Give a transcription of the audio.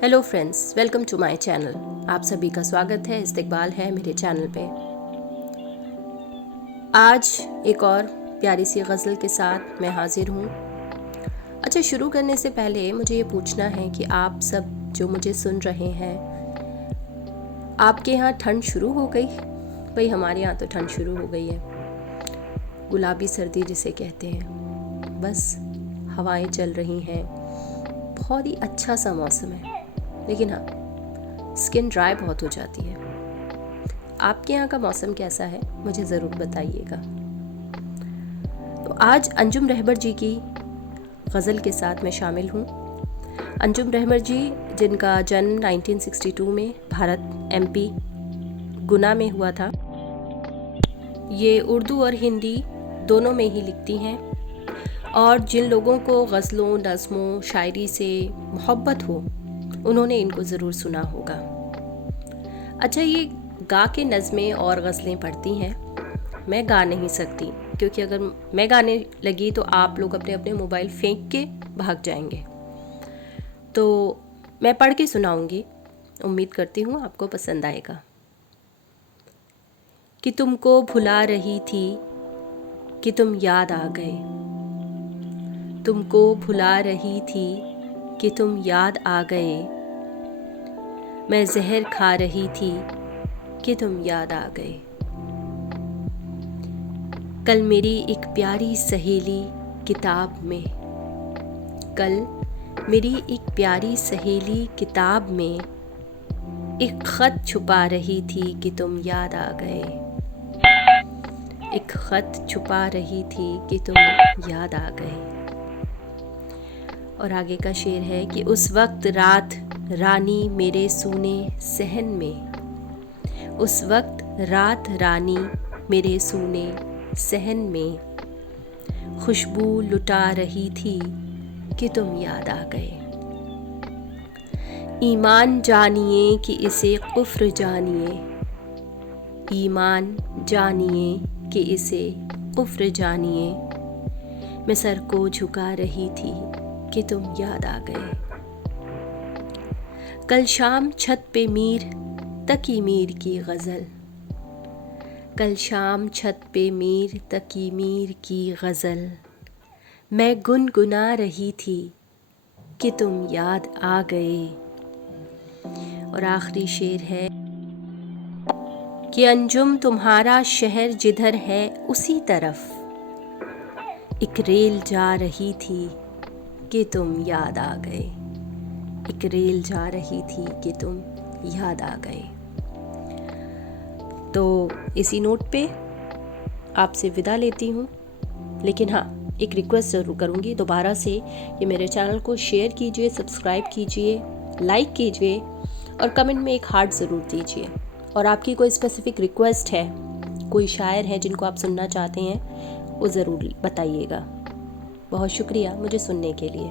Hello friends, welcome to my channel. आप सभी का स्वागत है, इस्तकबाल है मेरे चैनल पे। आज एक और प्यारी सी गज़ल के साथ मैं हाजिर हूँ। अच्छा, शुरू करने से पहले मुझे ये पूछना है कि आप सब जो मुझे सुन रहे हैं, आपके यहाँ ठंड शुरू हो गई? भाई हमारे यहाँ तो ठंड शुरू हो गई है। गुलाबी सर्दी जिसे कहते हैं, बस हवाएं चल रही हैं, बहुत ही अच्छा सा मौसम है। लेकिन हाँ, स्किन ड्राई बहुत हो जाती है। आपके यहाँ का मौसम कैसा है, मुझे ज़रूर बताइएगा। तो आज अंजुम रहबर जी की गज़ल के साथ मैं शामिल हूँ। अंजुम रहबर जी, जिनका जन्म 1962 में भारत एमपी गुना में हुआ था। ये उर्दू और हिंदी दोनों में ही लिखती हैं, और जिन लोगों को गज़लों, नज़्मों, शायरी से मोहब्बत हो, उन्होंने इनको ज़रूर सुना होगा। अच्छा, ये गा के नज़में और गज़लें पढ़ती हैं। मैं गा नहीं सकती, क्योंकि अगर मैं गाने लगी तो आप लोग अपने अपने मोबाइल फेंक के भाग जाएंगे। तो मैं पढ़ के सुनाऊंगी, उम्मीद करती हूँ आपको पसंद आएगा। कि तुमको भुला रही थी कि तुम याद आ गए, तुमको भुला रही थी कि तुम याद आ गए, मैं जहर खा रही थी कि तुम याद आ गए। कल मेरी एक प्यारी सहेली किताब में, कल मेरी एक प्यारी सहेली किताब में एक खत छुपा रही थी कि तुम याद आ गए, एक खत छुपा रही थी कि तुम याद आ गए। और आगे का शेर है कि उस वक्त रात रानी मेरे सूने सहन में, उस वक्त रात रानी मेरे सूने सहन में खुशबू लुटा रही थी कि तुम याद आ गए। ईमान जानिए कि इसे कुफ्र जानिए, ईमान जानिए कि इसे कुफ्र जानिए, मैं सर को झुका रही थी कि तुम याद आ गए। कल शाम छत पे मीर तकी मीर की गज़ल, कल शाम छत पे मीर तकी मीर की गज़ल, मैं गुनगुना रही थी कि तुम याद आ गए। और आखिरी शेर है कि अंजुम तुम्हारा शहर जिधर है उसी तरफ एक रेल जा रही थी कि तुम याद आ गए, एक रेल जा रही थी कि तुम याद आ गए। तो इसी नोट पे आपसे विदा लेती हूँ। लेकिन हाँ, एक रिक्वेस्ट ज़रूर करूँगी दोबारा से कि मेरे चैनल को शेयर कीजिए, सब्सक्राइब कीजिए, लाइक कीजिए और कमेंट में एक हार्ट ज़रूर दीजिए। और आपकी कोई स्पेसिफिक रिक्वेस्ट है, कोई शायर है जिनको आप सुनना चाहते हैं, वो ज़रूर बताइएगा। बहुत शुक्रिया मुझे सुनने के लिए।